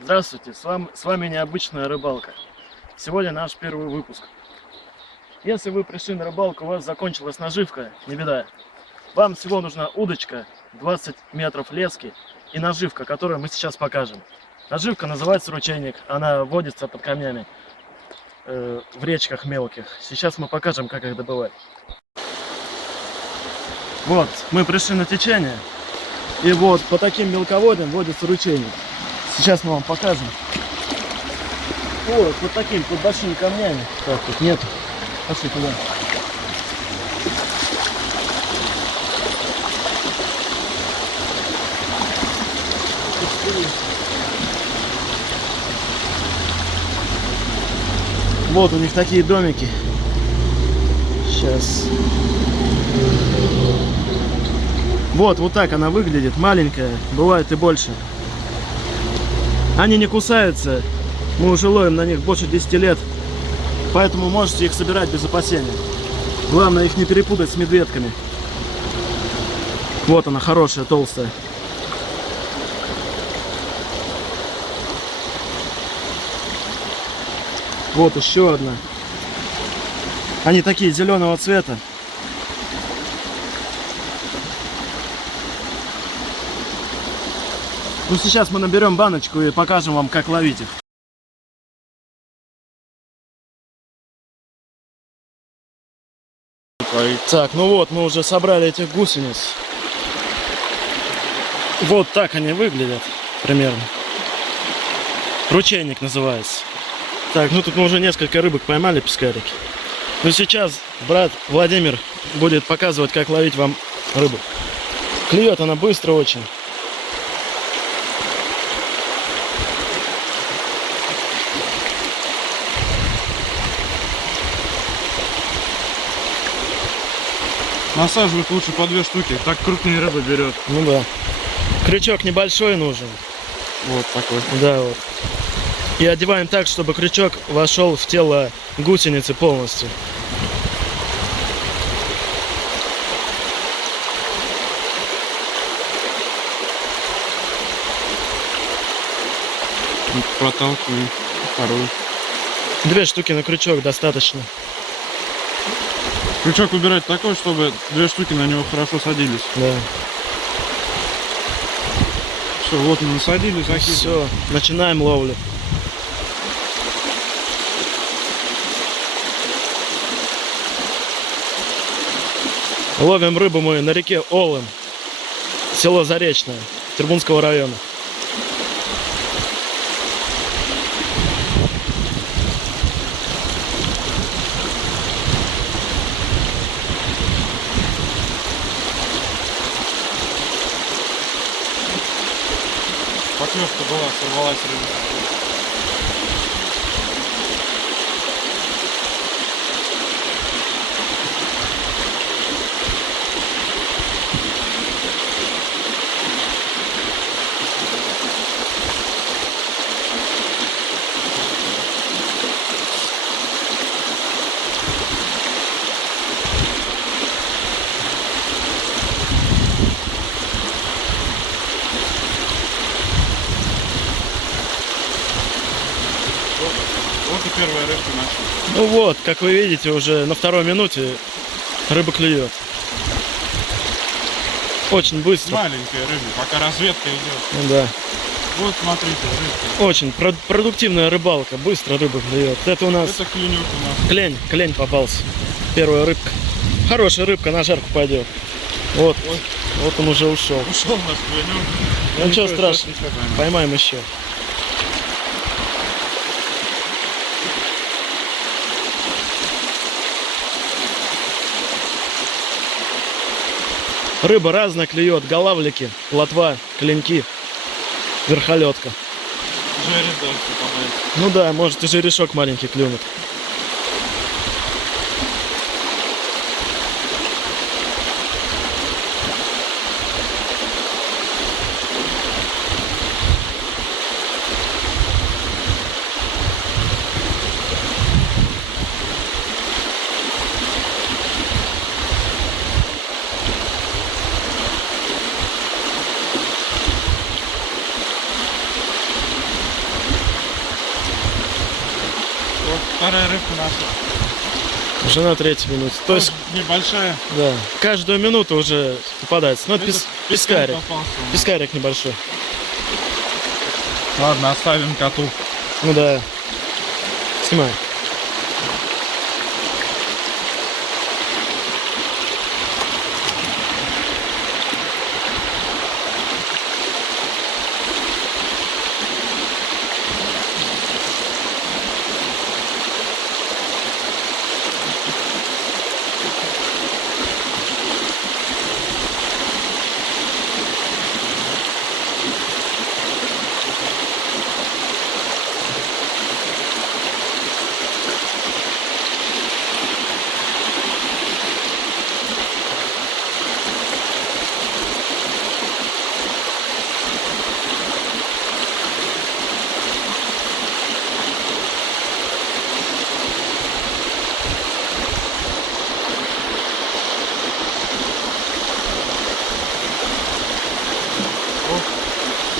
Здравствуйте, с вами необычная рыбалка. Сегодня наш первый выпуск. Если вы пришли на рыбалку, у вас закончилась наживка, не беда. Вам всего нужна удочка, 20 метров лески и наживка, которую мы сейчас покажем. Наживка называется ручейник, она водится под камнями в речках мелких. Сейчас мы покажем, как их добывать. Вот, мы пришли на течение, и вот по таким мелководьям водится ручейник. Сейчас мы вам покажем. Вот таким, под большими камнями. Так, тут нет. Пошли туда. Вот у них такие домики. Сейчас. Вот так она выглядит. Маленькая, бывает и больше. Они не кусаются. Мы уже ловим на них больше 10 лет. Поэтому можете их собирать без опасения. Главное их не перепутать с медведками. Вот она, хорошая, толстая. Вот еще одна. Они такие зеленого цвета. Ну сейчас мы наберем баночку и покажем вам, как ловить их. Так, ну вот, мы уже собрали этих гусениц. Вот так они выглядят примерно. Ручейник называется. Так, ну тут мы уже несколько рыбок поймали, пескарики. Ну сейчас брат Владимир будет показывать, как ловить вам рыбу. Клюет она быстро очень. Насаживать лучше по 2 штуки, так крупнее рыба берет. Ну да. Крючок небольшой нужен. Вот такой. Да, вот. И одеваем так, чтобы крючок вошел в тело гусеницы полностью. Проталкиваем. Второй. 2 штуки на крючок достаточно. Крючок выбирать такой, чтобы 2 штуки на него хорошо садились. Да. Все, вот мы насадили, закидываем. Все, начинаем ловлю. Ловим рыбу мы на реке Олым, село Заречное, Трибунского района. Поклевка была, сорвалась рыба. Вот и первая рыбка наша. Ну вот, как вы видите, уже на 2-й минуте рыба клюет. Очень быстро. Маленькая рыба, пока разведка идет. Ну да. Вот смотрите, рыбка. Очень продуктивная рыбалка, быстро рыба клюет. Это у нас Это клюнек у нас. клень попался. Первая рыбка. Хорошая рыбка, на жарку пойдет. Вот, вот он уже ушел. Ушел наш клюнек. Ну ничего страшного, поймаем еще. Рыба разная клюет, голавлики, плотва, клинки, верхолетка. Жарит дальше, по-моему. Ну да, может и жерешок маленький клюнет. вторая рыбка наша. Уже на 3-й минуте. То есть, Небольшая. да, каждую минуту уже попадается. Ну, это Это пескарик. попался. Пескарик небольшой. Ладно, оставим коту. Ну да. Снимай.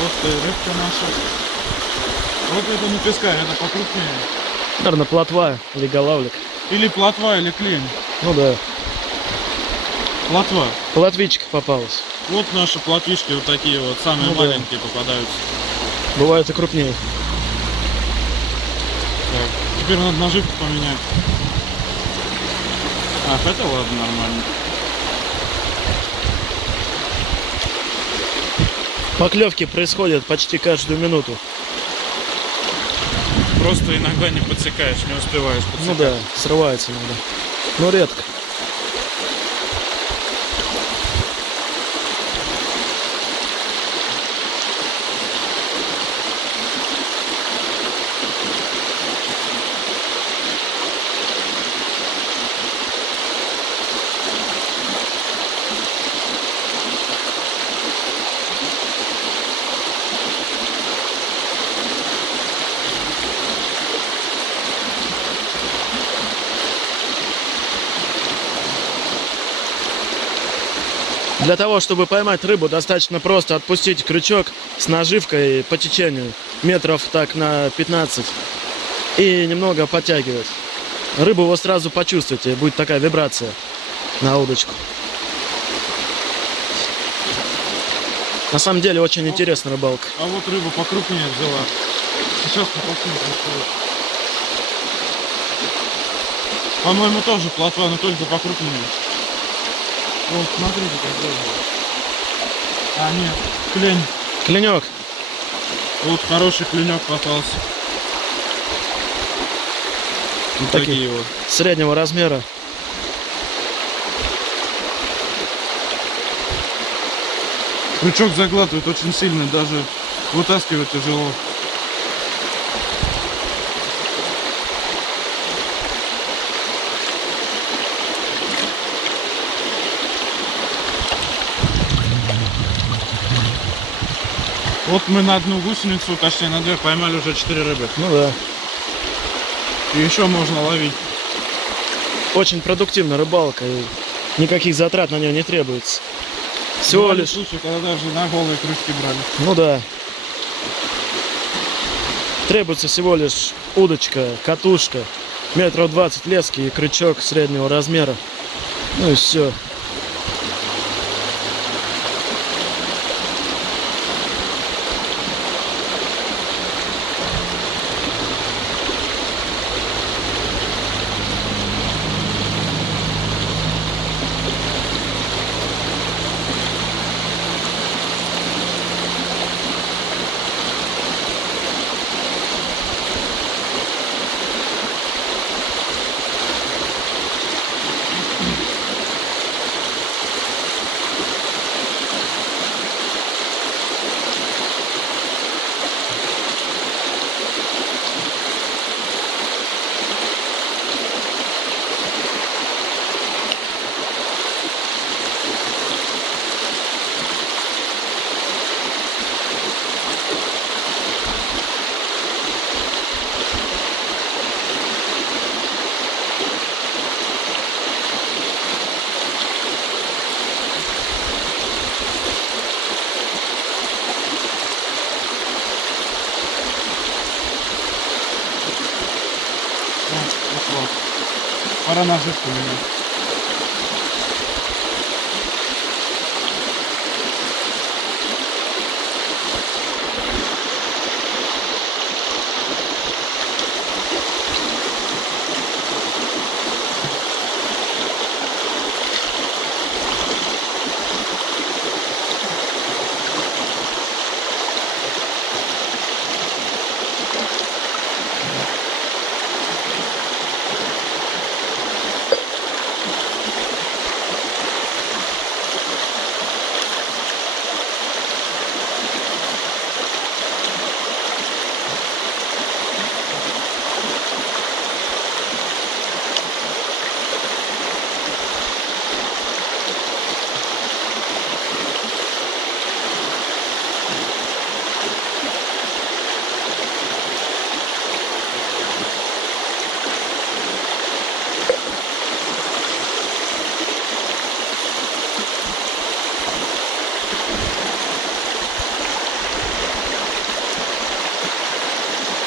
Вот и рыбка наша. Вот это не пескарь, это покрупнее. Наверное, плотва или голавлик. Или плотва, или клин. Ну да. Плотва. Плотвичка попалась. Вот наши плотвишки вот такие вот, самые Ну да. маленькие попадаются. Бывает и крупнее. Так, теперь надо наживку поменять. А, это ладно, нормально. Поклевки происходят почти каждую минуту. Просто иногда не подсекаешь, не успеваешь подсекать. Ну да, срывается иногда. Но редко. Для того, чтобы поймать рыбу, достаточно просто отпустить крючок с наживкой по течению, метров так на 15, и немного подтягивать. Рыбу вы сразу почувствуете, будет такая вибрация на удочку. На самом деле очень интересная рыбалка. А вот рыба покрупнее взяла. Сейчас посмотрим. По-моему, тоже плотва, но только покрупнее. Вот, смотрите, какой. А, нет, клень. Клинек. Вот хороший клинек попался. Вот такие вот. Среднего размера. Крючок заглатывает очень сильно, даже вытаскивать тяжело. Вот мы на одну гусеницу, точнее на две, поймали уже 4 рыбы. Ну да. И еще можно ловить. Очень продуктивная рыбалка. И никаких затрат на нее не требуется. Всего Бывали лишь. случаи, когда даже на голые крючки брали. Ну да. Требуется всего лишь удочка, катушка, метров 20 лески и крючок среднего размера. Ну и все. Пора наживку менять.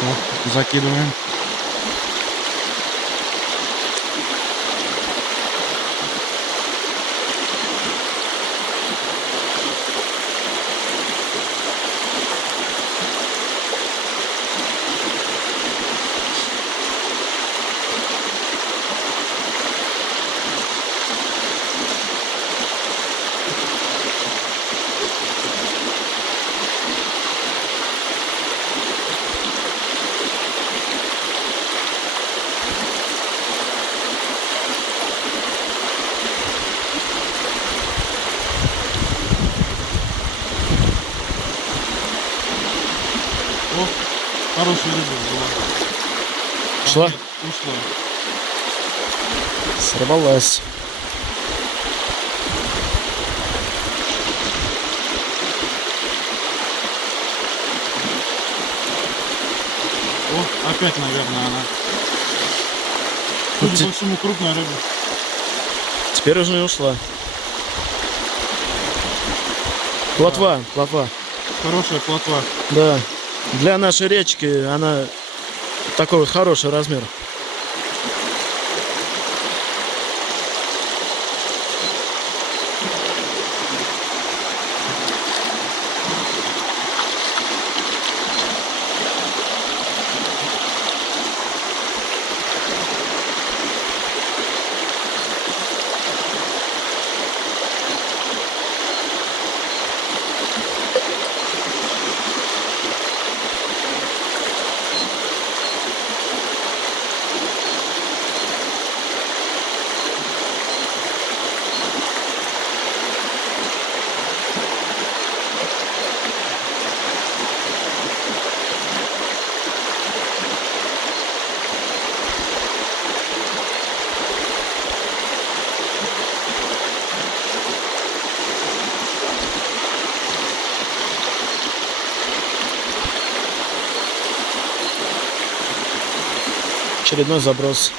Вот, закидываем. О, хорошая рыба была. Ушла? Ушла. Сорвалась. О, опять, наверное, она. Судя по всему, крупная рыба. Теперь уже не ушла. Плотва, плотва. Хорошая плотва. Да. Для нашей речки она такой хороший размер. Очередной заброс.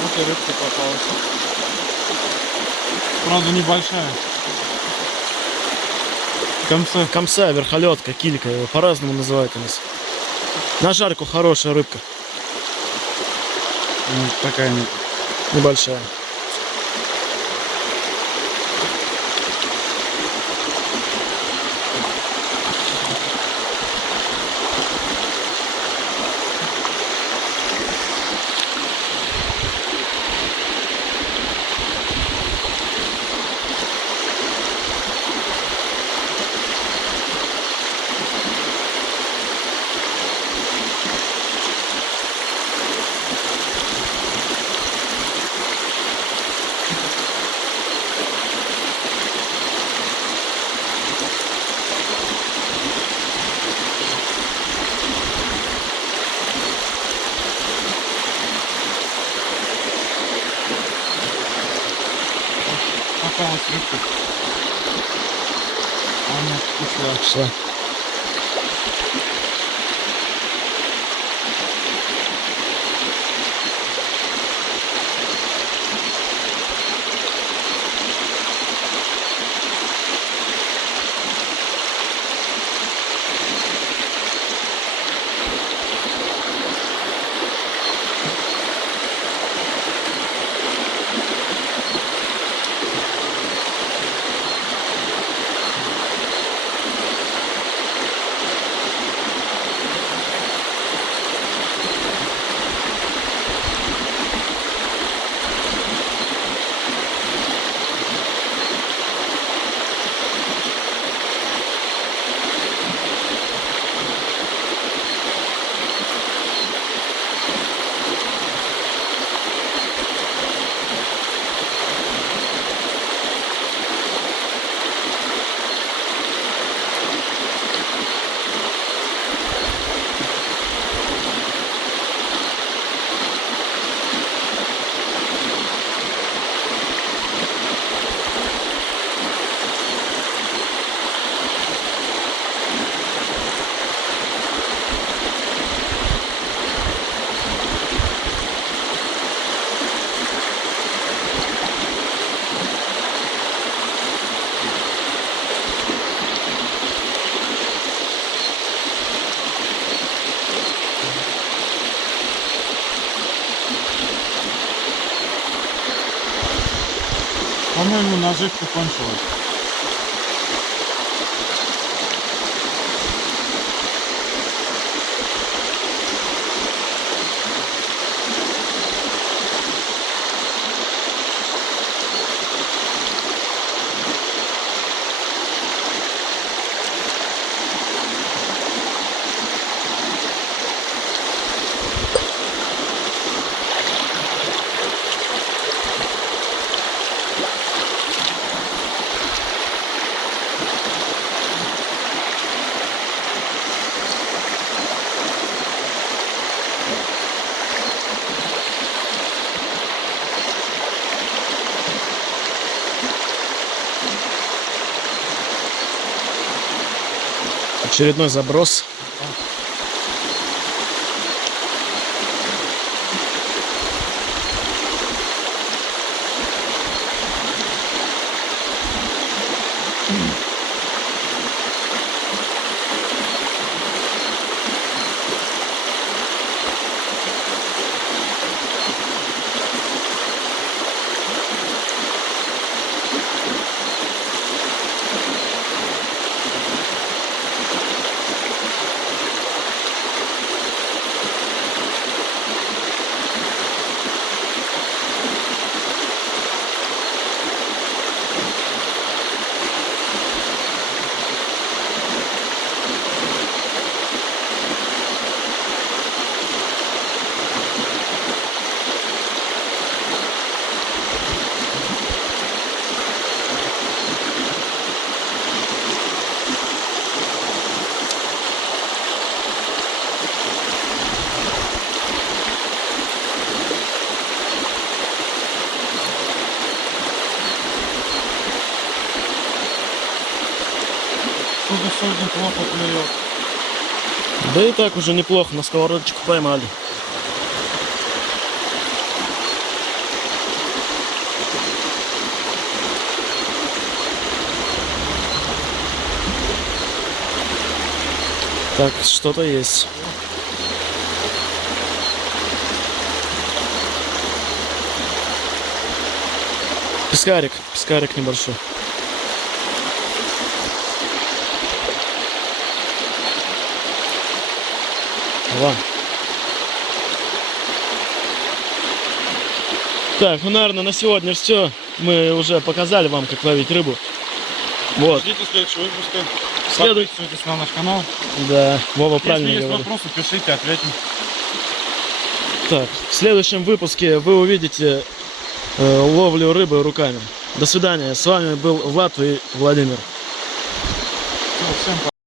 Вот и рыбка попалась. Правда, небольшая. Комса. Комса, верхолетка, килька, его по-разному называют у нас. На жарку хорошая рыбка, Ну, такая небольшая. рыбка. Она ушла. Пошла. По-моему, наживка кончилась. Очередной заброс. Что-то сегодня плохо клюет. Да и так уже неплохо, на сковородочку поймали. Так, что-то есть. Пескарик небольшой. Ладно. Так, ну, наверное, на сегодня все. Мы уже показали вам, как ловить рыбу. Вот. Ждите следующего выпуска. Следует. Подписывайтесь на наш канал. Да, Вова правильно Если есть говорит. вопросы, пишите, ответим. Так, в следующем выпуске вы увидите ловлю рыбы руками. До свидания. С вами был Влад и Владимир. Всем пока.